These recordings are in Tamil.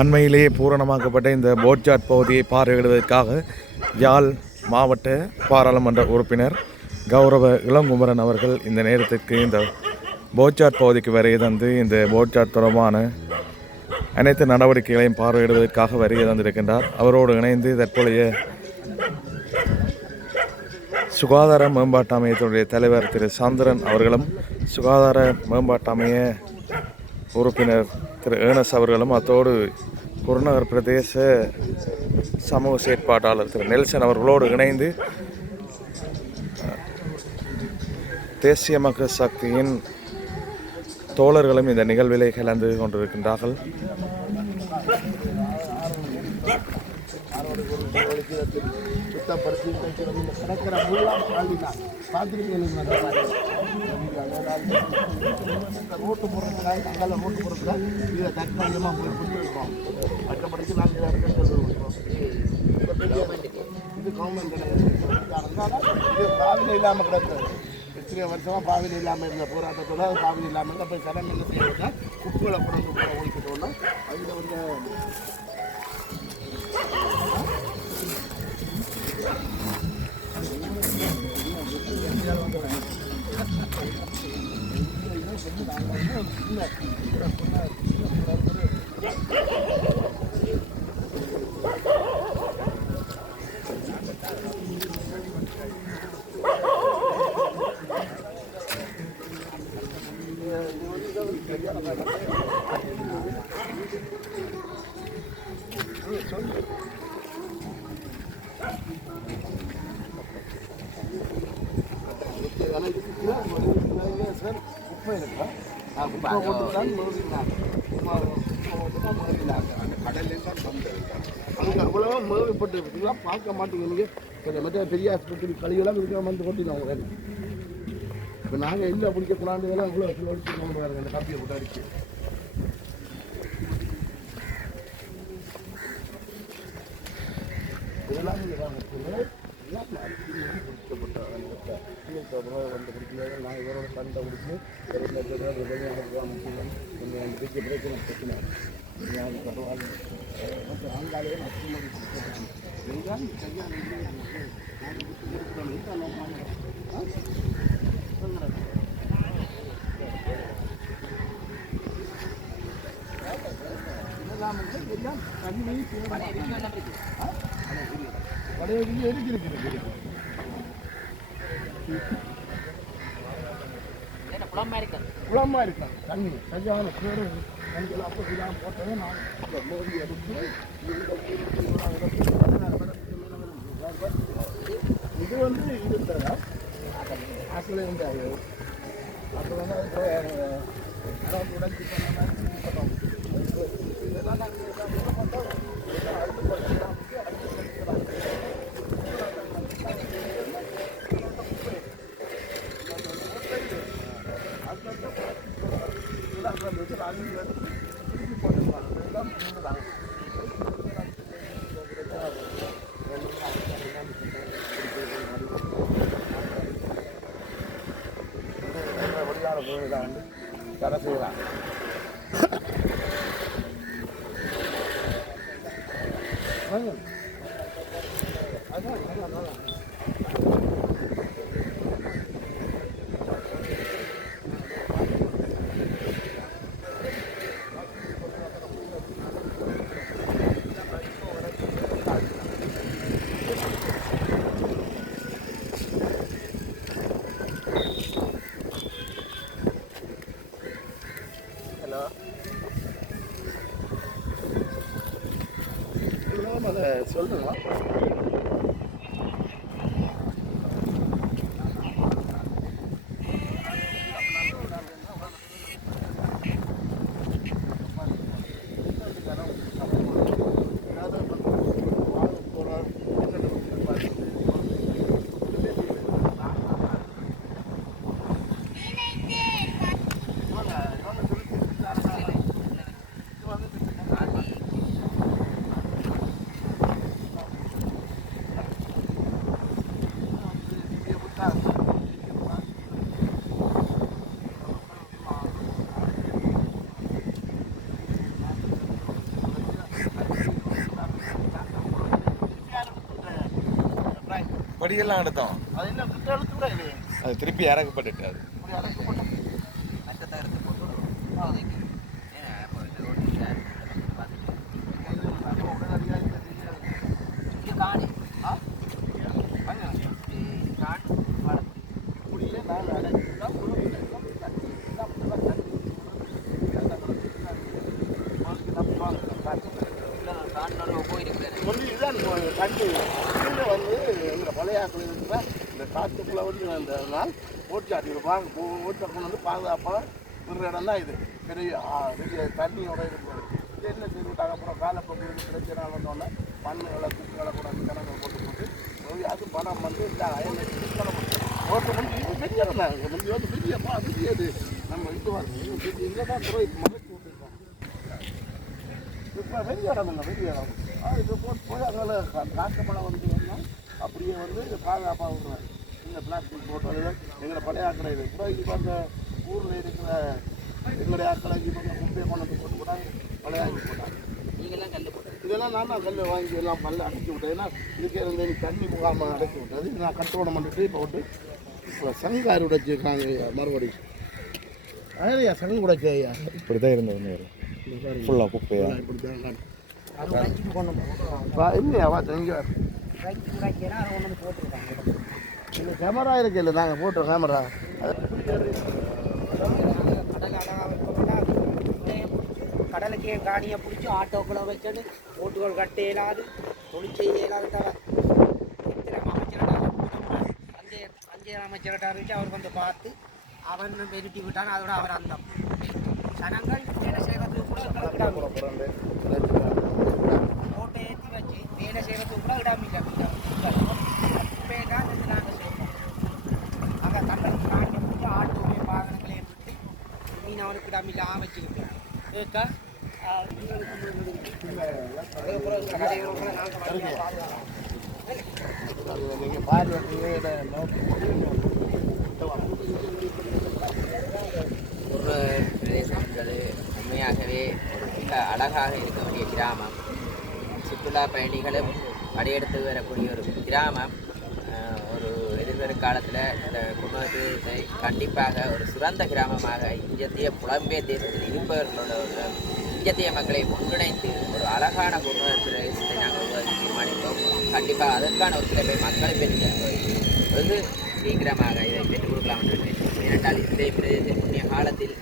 அண்மையிலேயே பூரணமாக்கப்பட்ட இந்த போட்ஜாட் பகுதியை பார்வையிடுவதற்காக யாழ் மாவட்ட பாராளுமன்ற உறுப்பினர் கௌரவ இளங்குமரன் அவர்கள் இந்த நேரத்திற்கு இந்த போட்ஜாட் பகுதிக்கு வருகை தந்து இந்த போட்ஜாட் தொடர்பான அனைத்து நடவடிக்கைகளையும் பார்வையிடுவதற்காக வருகை தந்திருக்கின்றார். அவரோடு இணைந்து தற்போதைய சுகாதார மேம்பாட்டு அமையத்தினுடைய தலைவர் திரு சந்திரன் அவர்களும், சுகாதார மேம்பாட்டு அமைய உறுப்பினர் திரு ஏனஸ் அவர்களும், அத்தோடு குருநகர் பிரதேச சமூக செயற்பாட்டாளர் திரு நெல்சன் அவர்களோடு இணைந்து தேசிய மக்கள் சக்தியின் தோழர்களும் இந்த நிகழ்விலே கலந்து கொண்டிருக்கின்றார்கள். சுத்தப்படுத்தி கிடக்கிற முல்லாம் பாலிதான் பார்த்துருக்கீங்க. ரோட்டு போடுறதுனால நாங்கள் ரோட்டு போடுறதுல இதை தற்காலிகமாக போய் கொடுத்துருக்கோம். மற்றபடிக்கு நாங்கள் இது கவர்மெண்ட் கிடையாது. இது பாவியில் இல்லாமல் கிடக்குது. எத்தனை வருஷமாக பாவியில் இல்லாமல் இருந்த போராட்டத்தோட பாவியில் இல்லாமல் போய் சடம் என்ன செய்யறதுனா குப்பைகளை கொண்டு போய் ஒழிக்கிட்டோம்னா அதில் வந்து பார்க்க மாட்டேங்க. கொஞ்சம் மற்ற பெரிய ஆஸ்பத்திரி கழிவுலாம் இருக்க வந்து கொட்டினாங்க. இப்போ நாங்கள் இல்லை பிடிக்க குழாண்டுகளாம் இவ்வளோ கொண்டு பாருங்க. அந்த காப்பியை போட்டு அடிச்சு இதெல்லாம் வந்து பிடிக்கல. நான் இவரோட சண்டை பிடிச்சி 2 லட்சம் கொஞ்சம் பிரச்சனை பிரச்சனை ஆங்காலே எல்லாம் தண்ணி பழைய இருக்கு குளமாக இருக்கலாம். தண்ணி சரியான பேர் தண்ணிகள் அப்போ இல்லாமல் போட்டதே நான் மோதி எடுத்து இது வந்து இருக்கிறதா அசலே உண்டாது. அப்போ வந்து அதாவது உடஞ்சி தடை செய்யலாம். அதை சொல்லுங்க. படியெல்லாம் எடுத்தோம், அது என்ன கிட்ட எடுத்து கூட இல்லையே, அது திருப்பி இறக்கப்பட்டுட்டு அது அப்படி அழைக்கப்பட்ட அட்டத்தாரத்தை போட்டு அதுக்கு ஏன்னா இப்போ இந்த ரோட்டு பார்த்துட்டு இங்கே காணி காணி முடியல நான் அழைச்சிதான் தண்ணி கீழே வந்து எங்களை பழையாக்கள் இருக்கிற இந்த காட்டுக்குள்ளே வந்து அந்த நாள் ஓட்டாட்டி வாங்க ஓட்டை கொண்டு வந்து பாதுகாப்பாக ஒரு இடம் தான் இது பெரிய பெரிய தண்ணியோட இருக்கிறது. இது என்ன செய்து விட்டாங்க, அப்புறம் காலப்போக்கு பிரச்சனை வந்தோடனே மண்ணுகளை குப்பைகளை கூட கிணங்கள் போட்டு அது பணம் வந்து இந்த ஓட்டு முந்தி இது பெரிய இடம் தான், முந்தி வந்து பெரியது நம்ம இது வந்து பெரிய இங்கே தான் துறை மறைச்சி விட்டுருக்காங்க. இப்போ பெரிய இடம் இல்லை, பெரிய இடம் இது போய் அதனால் காற்று மழை வந்து வந்தால் அப்படியே வந்து பாதுகாப்பாக விடுறாங்க. இந்த பிளாஸ்டிக் போட்டோ எங்களை பழைய ஆக்களை இது கூட இப்போ அந்த ஊரில் இருக்கிற எங்களுடைய ஆக்களை இப்போ மும்பை கொண்டு போட்டு போட்டாங்க, பழைய ஆக்கி போட்டாங்க. நீங்கள்லாம் கல் போட்டு இதெல்லாம் நான் தான் கல் வாங்கி எல்லாம் பல்ல அடைச்சி விட்டேன். ஏன்னா இதுக்கு இருந்து தண்ணி முகாமல் அடைச்சி விட்டது நான் கட்டோடம் பண்ணிட்டு இப்போ விட்டு இப்போ சங்காறு உடைச்சிருக்காங்க மறுபடியும். ஐயா சங்கு உடைச்சி ஐயா இப்படி தான் இருந்தது, ஃபுல்லாக குப்பையா இப்படி தான் அது இல்லையா இங்கே போட்டுருக்காங்க. இந்த கேமரா இருக்கு இல்லை, நாங்கள் போட்டோம் கேமரா. கடலுக்கே காணியை பிடிச்சி ஆட்டோக்குள்ள வச்சுட்டு ஓட்டுகள் கட்ட இயலாது, தொழில் செய்ய இயலாது. பஞ்சையர் அமைச்சர்கிட்ட வச்சு அவர் வந்து பார்த்து அவன் வெறுட்டி விட்டான். அதோட அவர் அந்த சனங்கள் வேலை செய்வதற்கு கூட ஓட்டை ஏற்றி வச்சு வேலை செய்வதற்கு கூட இடமில்லை. தான் நாங்கள் செய்வோம். அங்கே தங்களுக்கு காணியை பிடிச்சி ஆட்டோவே வாகனங்களையும் விட்டு மீன் அவனுக்கு இடமில்லாமல் வச்சுக்கிட்டேன். கேட்க நீங்கள் பார்வை ஒரு பிரதேசம் என்பது உண்மையாகவே ஒரு மிக அழகாக இருக்க வேண்டிய கிராமம். சுற்றுலா பயணிகளும் படையெடுத்து வரக்கூடிய ஒரு கிராமம். ஒரு எதிர்வரும் இந்த குடும்பத்தை கண்டிப்பாக ஒரு சிறந்த கிராமமாக இந்திய புலம்பெயர் தேசத்தில் இருப்பவர்களோட இந்திய மக்களை ஒன்றிணைத்து ஒரு அழகான குடும்ப பிரதேசத்தை நாங்கள் உருவாக்கி தீர்மானித்தோம். கண்டிப்பாக அதற்கான ஒரு சில பேர் மக்களை வெகு சீக்கிரமாக இதை பெற்றுக் கொடுக்கலாம் என்று நினைத்தோம். ஏனென்றால் இந்த பிரதேசம் முன்னைய காலத்தில்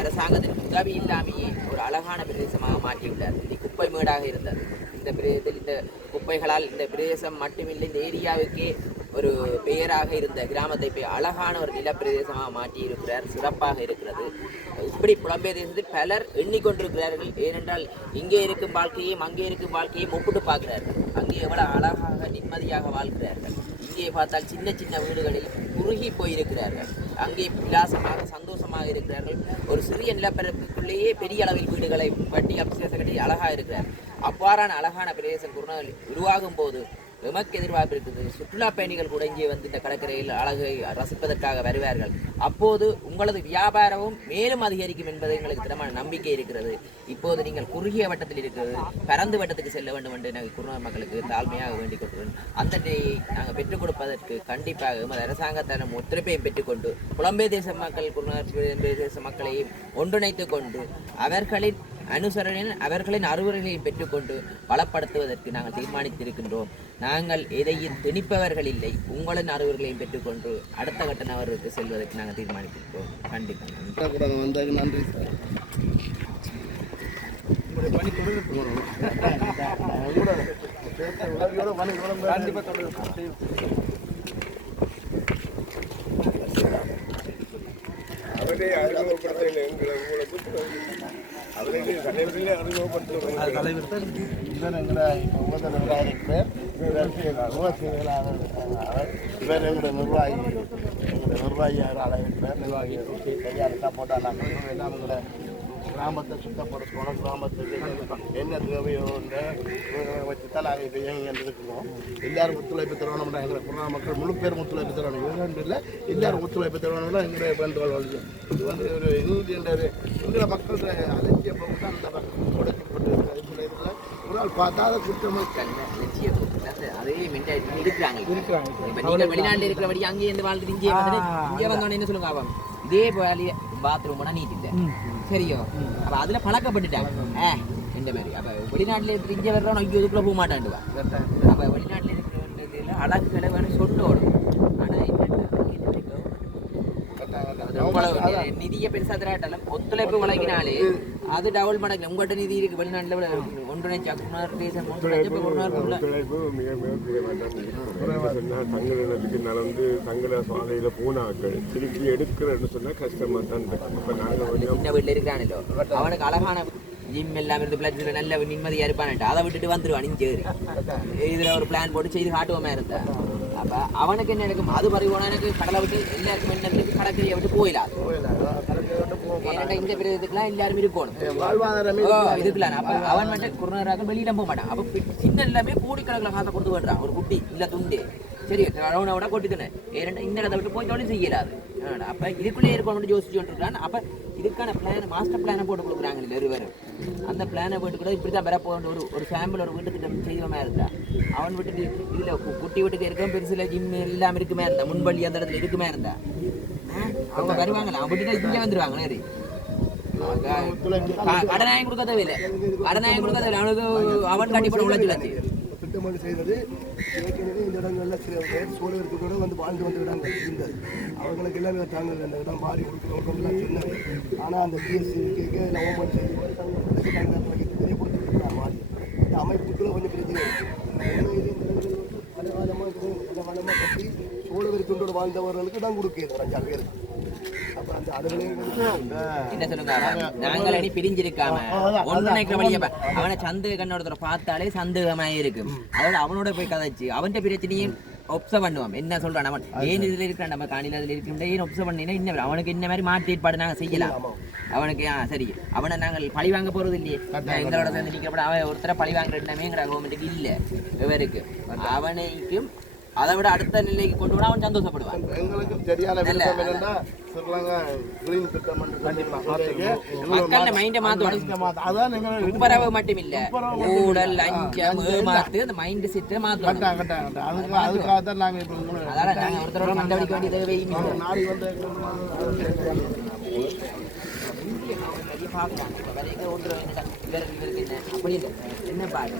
அரசாங்கத்தின் உதவி இல்லாமையே ஒரு அழகான பிரதேசமாக மாற்றிவிட்டார். இது குப்பை மேடாக இருந்தது. இந்த பிரதேசத்தில் இந்த குப்பைகளால் இந்த பிரதேசம் மட்டுமில்லை, இந்த ஏரியாவுக்கே ஒரு பெயராக இருந்த கிராமத்தை போய் அழகான ஒரு நிலப்பிரதேசமாக மாற்றி இருக்கிறார். சிறப்பாக இருக்கிறது. இப்படி புலம்பெயர் தேசத்தில் பலர் எண்ணிக்கொண்டிருக்கிறார்கள். ஏனென்றால் இங்கே இருக்கும் வாழ்க்கையும் அங்கே இருக்கும் வாழ்க்கையும் ஒப்பிட்டு பார்க்கிறார்கள். அங்கே எவ்வளவு அழகாக நிம்மதியாக வாழ்கிறார்கள். இங்கே பார்த்தால் சின்ன சின்ன வீடுகளில் குறுகி போயிருக்கிறார்கள். அங்கே விலாசமாக சந்தோஷமாக இருக்கிறார்கள். ஒரு சிறிய நிலப்பரப்புக்குள்ளேயே பெரிய அளவில் வீடுகளை கட்டி அபிசேசம் கட்டி அழகாக இருக்கிறார். அவ்வாறான அழகான பிரதேசம் உருவாகும் போது எமக்கு எதிர்பார்ப்பு இருக்குது. சுற்றுலா பயணிகள் கூட இங்கே வந்து இந்த கடற்கரையில் அழகை ரசிப்பதற்காக வருவார்கள். அப்போது உங்களது வியாபாரமும் மேலும் அதிகரிக்கும் என்பது எங்களுக்கு திடமான நம்பிக்கை இருக்கிறது. இப்போது நீங்கள் குறுகிய வட்டத்தில் இருக்கிறது, பரந்து வட்டத்துக்கு செல்ல வேண்டும் என்று நாங்கள் குறுநாள் மக்களுக்கு தாழ்மையாக வேண்டிக் கொள்கிறோம். அந்த நிலையை நாங்கள் பெற்றுக் கொடுப்பதற்கு கண்டிப்பாக எமது அரசாங்கத்திடம் ஒத்துழைப்பையும் பெற்றுக்கொண்டு புலம்பெயர் தேச மக்கள் குறுநாள் தேச மக்களையும் ஒன்றிணைத்துக் கொண்டு அவர்களின் அனுசரணையின் அவர்களின் அறிவுரைகளையும் பெற்றுக்கொண்டு பலப்படுத்துவதற்கு நாங்கள் தீர்மானித்திருக்கின்றோம். நாங்கள் எதையும் திணிப்பவர்கள் இல்லை. உங்களின் அறிவுரைகளையும் பெற்றுக்கொண்டு அடுத்த கட்ட நபருக்கு செல்வதற்கு நாங்கள் தீர்மானித்திருக்கிறோம். கண்டிப்பாக நன்றி சார். அவரே அறிமுகப்படுத்த எங்களை அவரே தலைவர்களே அறிமுகப்படுத்த தலைவர் இவர் எங்களை உபதலைவராக இருக்கிறார். இவர் எங்களுடைய நிர்வாகி, எங்களுடைய நிர்வாகியாக இருக்கிறார். நிர்வாகி கையாளா போட்டால் நாங்கள் எல்லாம் எங்களை கிராமத்தை சுத்தப்படுத்தணும். கிராமத்துக்கு என்ன தேவையோ வச்சு தான் நாங்கள் இப்போ இயங்கி இருக்கிறோம். எல்லாரும் ஒத்துழைப்பு தரணும்னா எங்களை குடும்ப மக்கள் முழு பேர் ஒத்துழைப்பு தரணும். இது இல்லை, எல்லாரும் ஒத்துழைப்பு தரணும்னா எங்களுடைய வேண்டுகோள் வந்து இது வந்து ஒரு எங்களை மக்களுடைய அலட்சிய போக்கு தான் அந்த கொடுக்கப்பட்டு இருக்கிற நாள் பார்த்தா அதை குற்றம் அதே மென்டாலிட்டி இருக்கிறாங்க. இப்ப நீங்க வெளிநாட்டுல இருக்கிறபடி அங்கேயே இருந்து வாழ்ந்துட்டு இங்கே வந்தோடனே என்ன சொல்லுங்க, அவன் இதே போலியே பாத்ரூம் நீட் இல்லை சரியோ, அப்ப அதுல பழக்கப்பட்டுட்டாங்க இந்த மாதிரி. அப்ப வெளிநாட்டுல இருந்து இங்கே வர்றவன் ஐயோ இதுக்குள்ள போக மாட்டான்டுவா. அப்ப வெளிநாட்டுல இருக்கிற அழகுகளை வேணும் சொட்டோடும். ஆனா நிதியை பெருசா தராட்டாலும் ஒத்துழைப்பு வழங்கினாலே அது டபுள் மடங்கு. உங்கள்கிட்ட நிதி இருக்கு வெளிநாட்டுல தங்களிடத்துக்கு நடந்து தங்களை சாலையில போனாக்கள் திருப்பி எடுக்கிறேன்னு சொன்னா கஷ்டமா தான் இருக்கு. இப்ப நாங்க சின்ன வீட்டுல இருக்கிறானோ அவனுக்கு அழகான ஜிம் எல்லாம் இருந்து பிளட்ல நல்ல நிம்மதியா இருப்பான்ட்டு அதை விட்டுட்டு வந்துருவான். இங்கே இதுல ஒரு பிளான் போட்டு செய்து காட்டுவோமே இருந்தா அப்ப அவனுக்கு என்ன நடக்கும், அது பறிவோனா எனக்கு கடலை விட்டு எல்லாருக்கும் என்ன கடற்கரையை விட்டு போயிடாது. ஏன்னா இந்த பிறகுலாம் எல்லாரும் இருக்கணும் இதுக்குலாம். அப்ப அவன் மட்டும் குருநராக வெளியில போக மாட்டான். அப்ப சின்ன எல்லாமே கோடிக்கணக்கில் காசை கொடுத்து விடுறான் ஒரு குட்டி இல்ல துண்டு சரி ரவுனோட கொட்டித்தனேன். ஏன்னா இந்த இடத்த விட்டு போய் தொழில் செய்யலாது. அப்ப இதுக்குள்ளே இருக்கணும்னு யோசிச்சு கொண்டிருக்கான். அப்ப இதுக்கான பிளான் மாஸ்டர் பிளானை போட்டு கொடுக்குறாங்க இருவரும். அந்த பிளானை போட்டு கூட இப்படிதான் பெற போகிற ஒரு ஃபேமிலி ஒரு வீட்டுக்கு செய்வமா இருந்தா அவன் விட்டுட்டு இதுல குட்டி வீட்டுக்கு இருக்கும் பெருசுல ஜிம் எல்லாம் இருக்குமே இருந்தா முன்பள்ளி அந்த இடத்துல இருக்குமே இருந்தா அவங்க வருவாங்களா, அவன் விட்டுட்டு இங்கே வந்துருவாங்க. நேரு கடனாயம் கொடுக்க தேவையில்லை, கடனாயம் கொடுக்க தேவையில்லை. அவனுக்கு அவன் கண்டிப்பா உழைச்சு திட்டமிட்டு செய்தது. ஏற்கனவே இந்த இடங்கள்ல சில பேர் சோழகத்தோடு வந்து வாழ்ந்து வந்து இடங்கள் இருந்தது. அவங்களுக்கு எல்லாமே தாங்கள் அந்த இடம் மாறி கொடுக்கணும்லாம் சொன்னாங்க. ஆனால் அந்த பிஎஸ்சி கேட்க நவம்பர் செய்து தெரியப்படுத்திருக்கிறார் மாறி. இந்த அமைப்புக்குள்ள கொஞ்சம் பிரச்சனை இருக்குது. பலகாலமாக கட்டி சோழகத்தோடு வாழ்ந்தவர்களுக்கு இடம் கொடுக்கிறது ஒரு 5 பேருக்கு. அப்ப அந்த என்ன சொல்லுங்க, நாங்கள் அணி பிரிஞ்சிருக்காம ஒன்றுனைக்கிற வழியை அவனை சந்தேக கண்ணோட பார்த்தாலே சந்தேகமாக இருக்கும். அதாவது அவனோட போய் கதைச்சு அவன் பிரச்சனையும் ஒப்சர்வ் பண்ணுவான். என்ன சொல்றான் அவன் ஏன் இதுல இருக்கிறான் நம்ம காணியில் அதில் இருக்கின்ற ஏன் ஒப்சர்வ் பண்ணினா இன்னும் அவனுக்கு இந்த மாதிரி மாற்றி ஏற்பாடு நாங்கள் செய்யலாம். அவனுக்கு சரி அவனை நாங்கள் பழி வாங்க போறது இல்லையே. எங்களோட சேர்ந்து நிற்கிறப்ப அவன் ஒருத்தர பழி வாங்குற எண்ணமே எங்கள் கவர்மெண்ட்டுக்கு இல்லை. இவருக்கு அவனைக்கும் அதை விட அடுத்த நிலைக்கு கொண்டு வர அவன் சந்தோஷப்படுவான். எங்களுக்கு சரியான விருப்பம் என்னன்னா ஸ்ரீலங்கா கிரீன் திட்டம் மக்கள் மைண்டை மாற்றணும். அதான் துப்புரவு மட்டும் இல்ல ஊழல் லஞ்சம் ஏமாத்து அந்த மைண்ட் செட்டை மாற்றணும். அதுக்காக தான் நாங்கள் இப்போ அதான் நாங்கள் ஒருத்தரோட கண்டுபிடிக்க வேண்டிய தேவை நாடி வந்து என்ன பாரு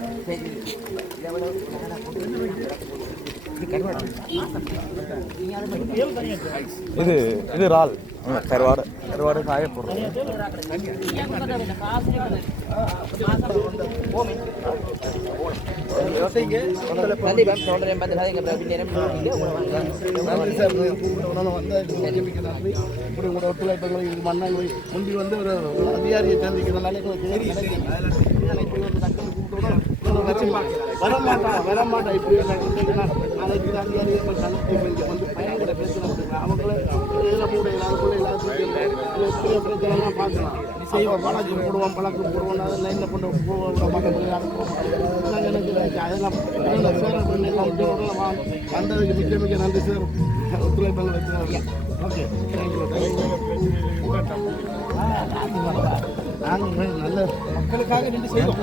இது இறால் கருவாடு காய போடுறோம். முந்தி வந்து ஒரு அதிகாரியை சந்திக்கிறதுனால வரமாட்டா இப்படி நாளைக்கு அதிகாரிகள் சந்திச்சு வந்து பையன் கூட பேசலாம். அவங்கள பிரச்சனைலாம் பார்க்கலாம். செய்வோம் பழக்கம் போடுவோம் பழக்கம் போடுவோம் அதை லைனில் கொண்டு போவோம். அதெல்லாம் வந்ததுக்கு மிக்க மிக்க நன்றி சார். ஒத்துழைப்பாங்க வச்சுருக்காங்க. Okay thank you. நாங்கள் நல்ல மக்களுக்காக நின்று செய்வோம்.